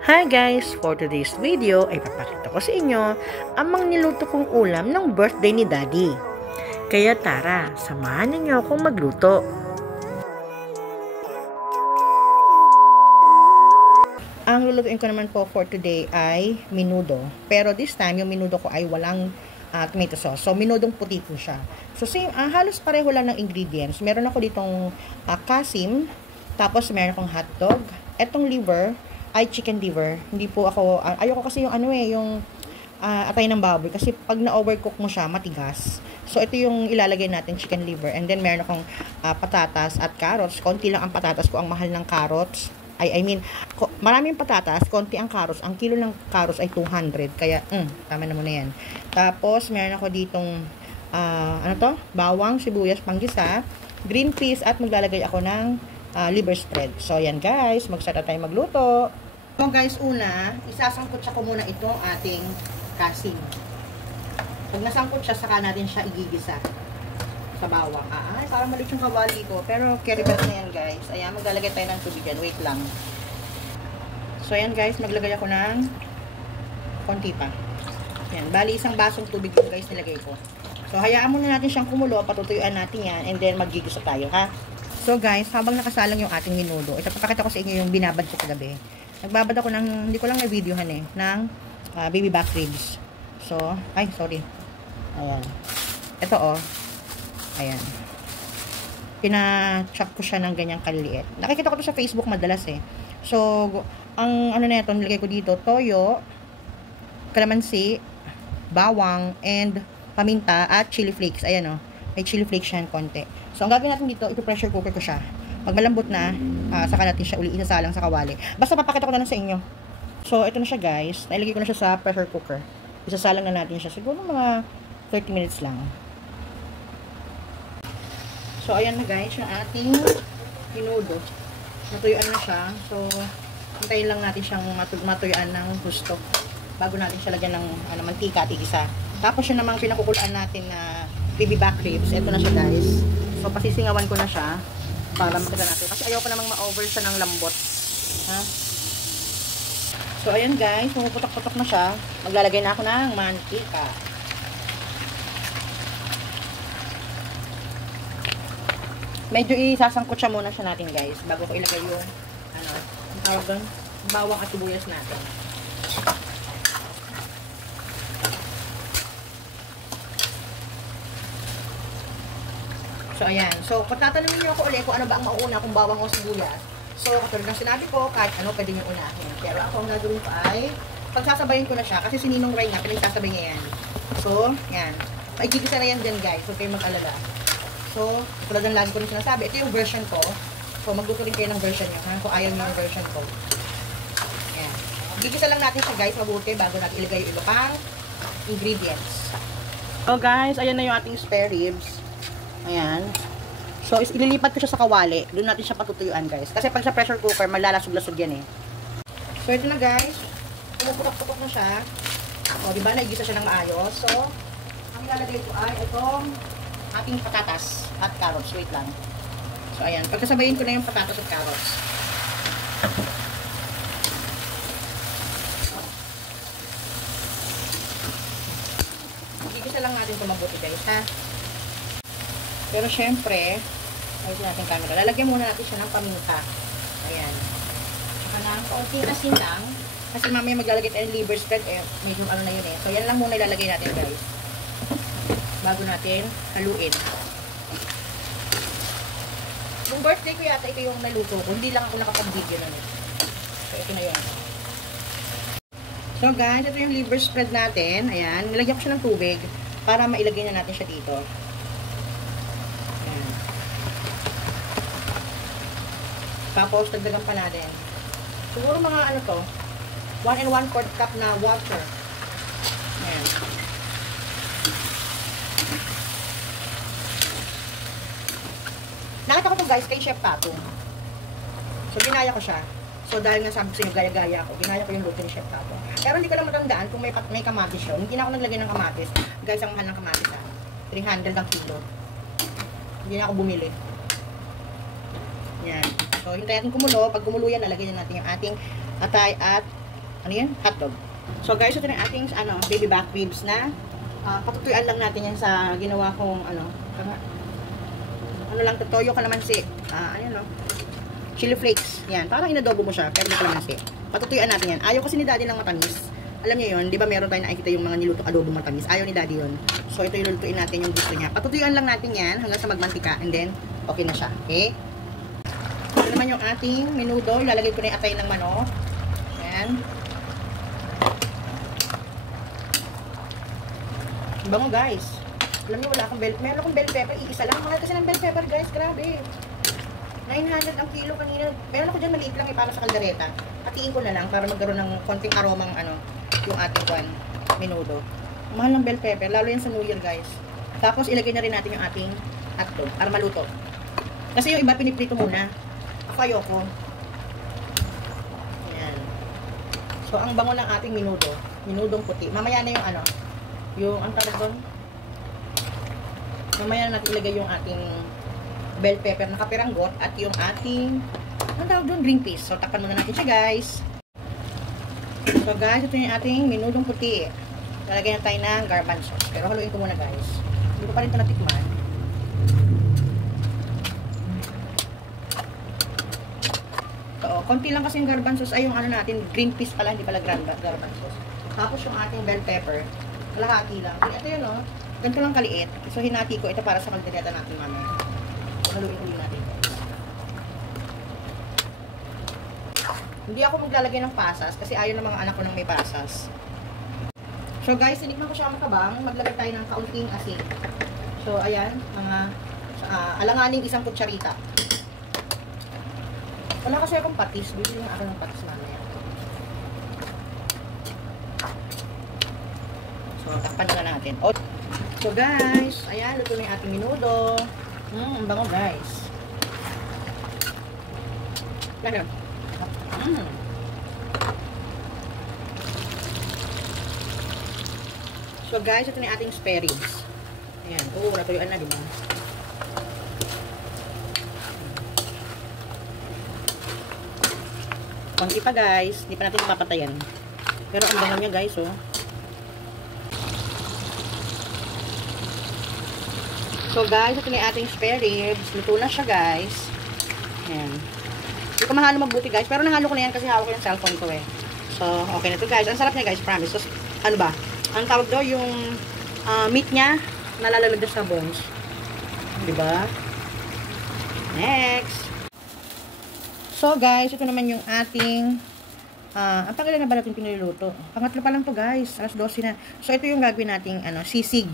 Hi guys! For today's video ay papakita ko sa inyo ang mga niluto kong ulam ng birthday ni Daddy. Kaya tara, samahan niyo akong magluto. Ang lulutuin ko naman po for today ay menudo. Pero this time, yung menudo ko ay walang tomato sauce. So, menudong puti po siya. So, same, halos pareho lang ng ingredients. Meron ako ditong kasim, tapos meron akong hotdog. Etong liver ay chicken liver. Hindi po ako, ayoko kasi yung yung atay ng baboy. Kasi pag na-overcook mo siya, matigas. So, ito yung ilalagay natin, chicken liver. And then, meron akong patatas at carrots. Konti lang ang patatas ko, ang mahal ng carrots. Maraming patatas, konti ang carrots. Ang kilo ng carrots ay 200. Kaya, tama na muna yan. Tapos, meron ako ditong, bawang, sibuyas, panggisa, green peas, at maglalagay ako ng liver spread. So, yan guys. Mag-start na tayo magluto. So, guys, una, isasangkot siya ko muna itong ating kasim. Pag nasangkot siya, saka natin siya igigisa sa bawang. Parang maliit yung kawali ko. Pero, carry bag na yan, guys. Ayan, maglalagay tayo ng tubig yan. Wait lang. So, ayan, guys. Maglagay ako ng konti pa. Ayan. Bali, isang basong tubig yung, guys, nilagay ko. So, hayaan muna natin siyang kumulo. Patutuyuan natin yan. And then, magigisa tayo, ha? So, guys, habang nakasalang yung ating menudo, ito, papakita ko sa inyo yung binabad ko kagabi. Nagbabad ako ng, hindi ko lang na-videohan ng baby back ribs. So, sorry. Ayan. Ito, ayan. Pina-chop ko siya ng ganyang kaliliit. Nakikita ko to sa Facebook madalas eh. So, ang na ito, nilagay ko dito, toyo, kalamansi, bawang, and paminta, at chili flakes. Ayan may chili flakes yan konti. So, ang gagawin natin dito, ito-pressure cooker ko siya. Pag malambot na, saka natin siya uli isasalang sa kawali. Basta papakita ko na lang sa inyo. So, ito na siya guys. Nailagay ko na siya sa pressure cooker. Isasalang na natin siya. Siguro mga 30 minutes lang. So, ayan na guys, yung ating menudo. Natuyuan na siya. So, hintayin lang natin siyang matuyuan ng gusto. Bago natin siya lagyan ng mantika at igisa. Tapos yun namang pinakukulaan natin na baby back ribs. Ito na siya guys. So, pasisingawan ko na siya para makita natin. Kasi ayoko namang ma-over siya ng lambot. Ha? So, ayan guys, pumuputok-putok na siya. Maglalagay na ako ng mantika. Medyo isasangkot siya muna siya natin guys bago ko ilagay yung ang tawag doon, bawang at sibuyas natin. So ayan, so pagtatanungin niyo ako ulit kung ano ba ang mauuna, kung bawang o sibuyas. So katulad ng sinabi ko, kahit ano pwede niyo unahin. Pero ako ang gagawin ko ay pagsasabayin ko na siya kasi si Ninong Ray nga pinagsasabay niya yan. So yan, paigigisa na yan dyan guys, huwag kayong mag-alala. So, tulad ng lagi ko rin sinasabi, ito yung version ko. So, magluto rin kayo ng version nyo. Kung ayaw nyo yung version ko. Ayan. Gigisa lang natin siya guys, mabuti bago natin ilagay yung iba pang ingredients. So guys, ayan na yung ating spare ribs. Ayan. So, ililipat ko siya sa kawali. Doon natin siya patutuyuan guys. Kasi pag sa pressure cooker, malalasog-lasog yan eh. So, ito na guys. Pumuputok-putok na siya. O, diba? Naigisa siya ng maayos. So, ang ilalagay ko ay itong ating patatas at carrots. Wait lang. So, ayan. Pagkasabayin ko na yung patatas at carrots. Igisa lang natin ito mabuti guys, ha? Pero syempre, ayun natin camera. Lalagyan muna natin siya ng paminta. Ayan. Saka ng kaunting asin lang. Kasi mamaya maglalagay tayo ng liver spread. Medyo na yun eh. So, yan lang muna ilalagay natin guys. Bago natin haluin. Yung birthday ko yata, ito yung naluto ko. Hindi lang ako nakapag-video nun. So, ito na yun. So, guys, ito yung liver spread natin. Ayan. Nilagyan ko siya ng tubig para mailagay na natin siya dito. Ayan. Tapos, dagdagan pa natin. Siguro mga 1 and 1/4 cup na water. Ayan. Nakita ko to guys kay Chef Tato. So, ginaya ko siya. So, dahil nga sabi ko sa inyo, gaya-gaya ako. Ginaya ko yung luto ni Chef Tato. Pero hindi ko lang matandaan kung may kamatis yun. Hindi na ako naglagay ng kamatis. Guys, ang mahal ng kamatis 300 ang kilo. Hindi na ako bumili. Yan. So, hintayin natin kumulo. Pag kumulo yan, lalagyan na natin yung ating atay at ano yan? Hotdog. So guys, ito na yung ating baby back ribs na patutuyuan lang natin yan sa ginawa kong ano lang to, toyo kalamansi. Ano no? Chili flakes. Yan, parang inadobo mo siya, pero may kalamansi. Patutuyuan natin yan. Ayaw kasi ni daddy ng matamis. Alam niyo yun, di ba meron tayong nakikita yung mga niluto adobo matamis. Ayaw ni daddy yun. So ito yung lulutuin natin yung gusto niya. Patutuyuan lang natin yan hanggang sa magmantika, and then okay na siya. Okay? Ito naman yung ating menudo. Ilalagay ko na yung atay ng manok. Yan. Bango guys. Alam niyo, wala akong meron akong bell pepper. Iisa lang. Mahal kasi ng bell pepper guys. Grabe. 900 ang kilo kanina. Meron ako dyan maliit lang para sa kaldereta. Hatiin ko na lang para magkaroon ng konting aromang yung ating menudo. Mahal ng bell pepper. Lalo yan sa New Year guys. Tapos ilagay na rin natin yung ating hotdog para maluto. Kasi yung iba piniprito muna. Ako ayoko. Yan. So ang bango ng ating menudo. Menudong puti. Mamaya na yung ang tawag doon. Mamaya na natin ilagay yung ating bell pepper na kapiranggot at yung ating ang tawag doon, green peas. So takpan muna natin siya guys. So guys, ito yung ating menudong puti. Lalagyan na tayo ng garbanzo. Pero haluin ko muna guys. Hindi ko pa rin ito natikman. So konti lang kasi yung garbanzos ay yung natin, green peas pala, hindi pala garbanzos. Tapos yung ating bell pepper, kalahati lang. Ito yun ganito lang kaliit. So hinati ko ito para sa kaldereta natin mamaya. Haluin ulit natin. Hindi ako maglalagay ng pasas kasi ayaw ng mga anak ko nang may pasas. So guys, tinikman ko siya makabang. Maglagay tayo ng kaunting asin. So ayan, mga alanganing isang kutsarita. Wala kasi akong patis. Bibili nga ako ng patis mamaya. So takpan na natin. So guys, ayan, luto na yung ating menudo. Ang bango guys. Ganun. So guys, ito na yung ating spare ribs. Ayan. Natuyuan na, diba? Konti pa guys. Hindi pa natin papatayan. Pero ang bango niya guys, So guys, ito na yung ating spare ribs. Luto na siya guys. Ayan. Hindi ko mahalo magbuti guys. Pero nahalo ko na yan kasi hawak ko yung cellphone ko So, okay na ito guys. Ang sarap niya guys, promise. So, ano ba? Ang tawag daw yung meat niya nalalamig sa bones. Diba? Next. So guys, ito naman yung ating ang tagal na ba natin piniluluto? Pangatlo pa lang to guys. Alas 12 na. So, ito yung gagawin nating sisig.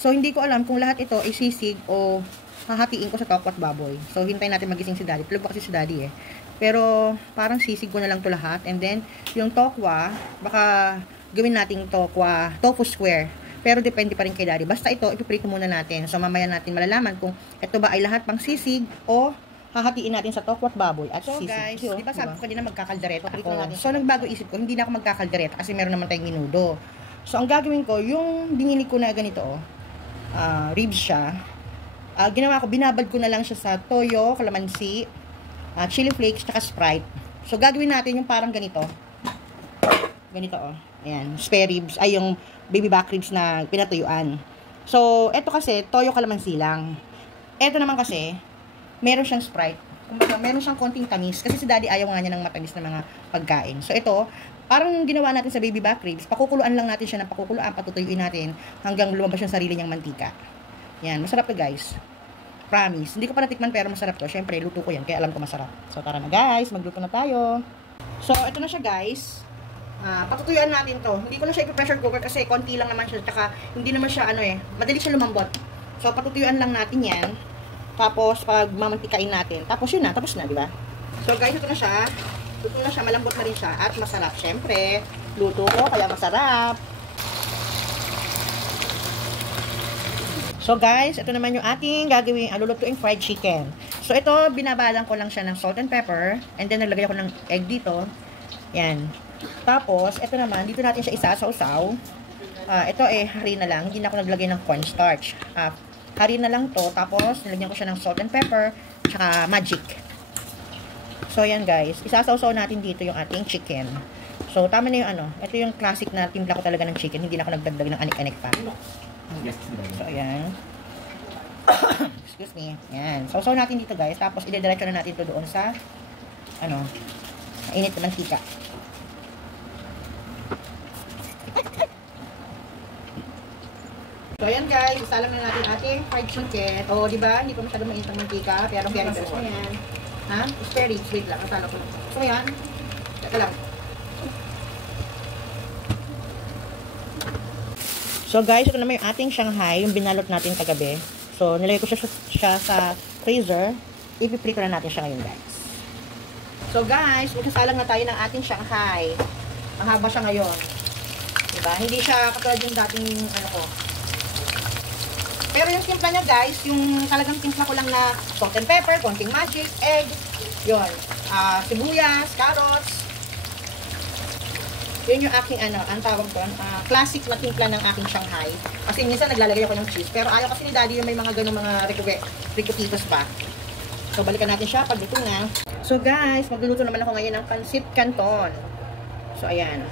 So, hindi ko alam kung lahat ito ay sisig o hahatiin ko sa tokwat baboy. So, hintayin natin magising si daddy. Tulog pa kasi si daddy Pero, parang sisig ko na lang to lahat. And then, yung tokwa, baka gawin nating tofu square. Pero, depende pa rin kay daddy. Basta ito, ipiprito muna natin. So, mamaya natin malalaman kung ito ba ay lahat pang sisig o hahatiin natin sa tokwat baboy at sisig. So, guys, di ba sabi ko kanina magkakaldereta ako. So, nagbago isip ko, hindi na ako magkakaldereta kasi meron naman tayong menudo. So, ang gagawin ko, yung binili ko na ganito, ribs siya. Ginawa ko, binabad ko na lang siya sa toyo, kalamansi, chili flakes, tsaka Sprite. So, gagawin natin yung parang ganito. Ganito, Ayan, spare ribs, ay yung baby back ribs na pinatuyuan. So, eto kasi, toyo, kalamansi lang. Eto naman kasi, meron siyang Sprite. Kumbaga, meron siyang konting tamis. Kasi si daddy ayaw nga niya ng matamis na mga pagkain. So, ito, parang ginawa natin sa baby back ribs, pakukuluan lang natin siya ng pakukuluan, patutuyuin natin hanggang lumabas yung sarili niyang mantika. Yan, masarap to guys. Promise. Hindi ko pa natikman pero masarap to. Syempre, luto ko yan, kaya alam ko masarap. So, tara na guys, magluto na tayo. So, ito na siya guys. Patutuyuan natin to. Hindi ko na siya i-pressure cooker kasi konti lang naman siya, tsaka hindi naman siya madali siya lumambot. So, patutuyuan lang natin yan. Tapos, pag mamantikain natin. Tapos yun na, tapos na, di ba? So, guys, ito na siya. Luto na siya, malambot na rin siya at masarap. Syempre, luto ko kaya masarap. So guys, ito naman yung ating gagawing lulutuing fried chicken. So ito, binabalang ko lang siya ng salt and pepper and then naglagay ako ng egg dito. Yan. Tapos, ito naman, dito natin siya isa-sausaw. Ito harina lang. Hindi na ako naglagay ng cornstarch. Harina lang to. Tapos, nilagyan ko siya ng salt and pepper tsaka magic. So, yan guys. Isasawsaw natin dito yung ating chicken. So, tama na yung ano. Ito yung classic na timpla ko talaga ng chicken. Hindi na ako nagdagdag ng anik-anik pa. So, ayan. Excuse me. Yan. Sausaw natin dito guys. Tapos, idediretso na natin ito doon sa ano, init na mantika. So, ayan guys. Isalang na natin ating fried chicken. O, diba? Hindi pa masyadong mainit ang mantika. Pero, kaya nagdalas na yan. Ha? Spare ribs. Wait lang. Kasalo ko. So, ayan. Teka lang. So guys, ito naman yung ating Shanghai, yung binalot natin kagabi. So nilagay ko siya sa freezer. Ipiprito na natin siya ngayon guys. So guys, magkasalang na tayo ng ating Shanghai. Mahaba siya ngayon. Diba? Hindi siya katulad yung dating ano ko. Pero yung timpla niya guys, yung talagang timpla ko lang na salt and pepper, konting magic, egg, yun. Sibuyas, carrots. Yun yung aking ano, ang tawag doon, classic na timpla ng aking Shanghai. Kasi minsan naglalagay ako ng cheese. Pero ayaw kasi ni Daddy yung may mga ganung mga ricotitos ba. So balikan natin siya pag luto na. So guys, magluluto naman ako ngayon ng pancit canton. So ayan.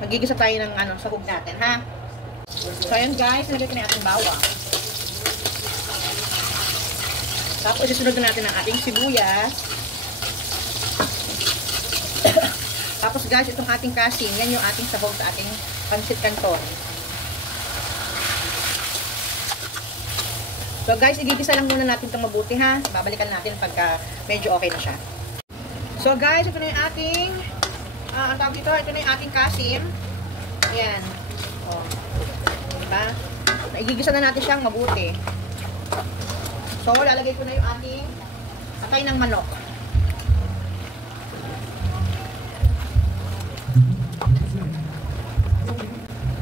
Magigisa tayo ng ano, sahog natin ha. So ayan guys, nilagay ko na yung ating bawang. Tapos isusunod na natin ang ating sibuyas. Tapos guys, itong ating kasim, yan yung ating sahog sa ating pancit canton. So guys, igigisa lang muna natin itong mabuti ha. Babalikan natin pagka medyo okay na siya. So guys, ito na yung ating, ang tawag dito, ito na yung ating kasim. Ayan. O. Diba? Igigisa na natin siyang mabuti. So, lalagay ko na yung ating atay ng manok.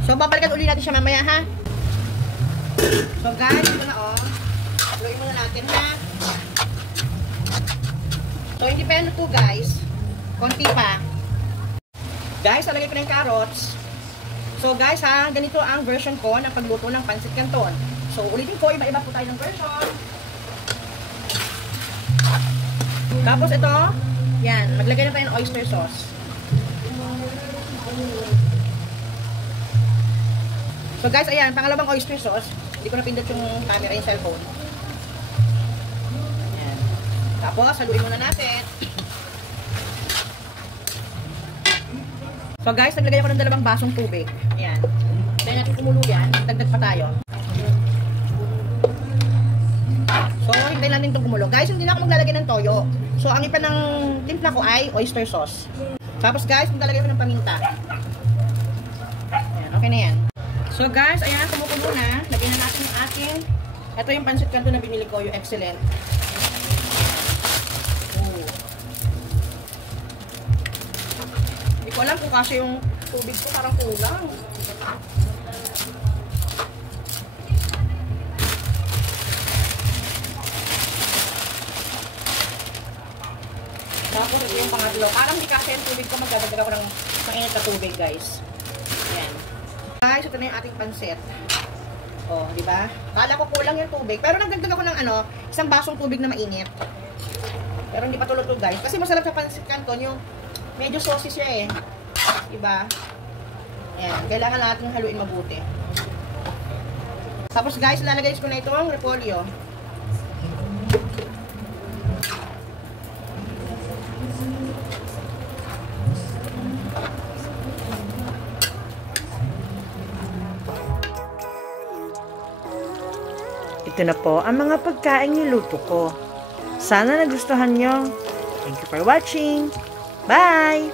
So, babalikan ulit natin siya mamaya, ha? So, guys, ito na, oh. Haluin muna natin, ha? So, hindi pa yan ito, guys. Konti pa. Guys, lalagay ko na yung carrots. So, guys, ha? Ganito ang version ko ng pagluto ng pancit canton. So, ulitin ko, iba-iba po tayo ng version. Tapos, ito, yan. Maglagay na tayo ng oyster sauce. So guys, ayan, pangalawang oyster sauce. Hindi ko napindot yung camera, yung cellphone. Ayan. Tapos, haluin muna natin. So guys, naglagay ako ng 2 basong tubig. Ayan. Dahil natin kumulo yan, dagdag pa tayo. So, hintayin natin itong kumulo. Guys, hindi na ako maglalagay ng toyo. So, ang ipa ng timpla ko ay oyster sauce. Tapos guys, maglalagay ko ng paminta. Ayan, okay na yan. So guys, ayan, kumukulo na. Lagyan na natin yung ating, ito yung pancit canton na binili ko, yung excellent. Oh. Hindi ko alam kung kasi yung tubig ko parang kulang. Tapos ito yung pangatlo. Parang di kasi yung tubig ko, magdadagdag ako ng mainit na tubig guys. Ayan. Guys, ito na yung ating pansit. Oh, di ba? Kala ko kulang yung tubig. Pero nagdagdag ako ng ano, 1 basong tubig na mainit. Pero hindi pa tulog to guys. Kasi masarap sa pancit canton yung medyo saucy siya eh. Di ba? Ayan. Kailangan natin haluin mabuti. Tapos guys, lalagay ko na itong repolyo. Ito na po ang mga pagkain niluto ko. Sana nagustuhan nyo. Thank you for watching. Bye!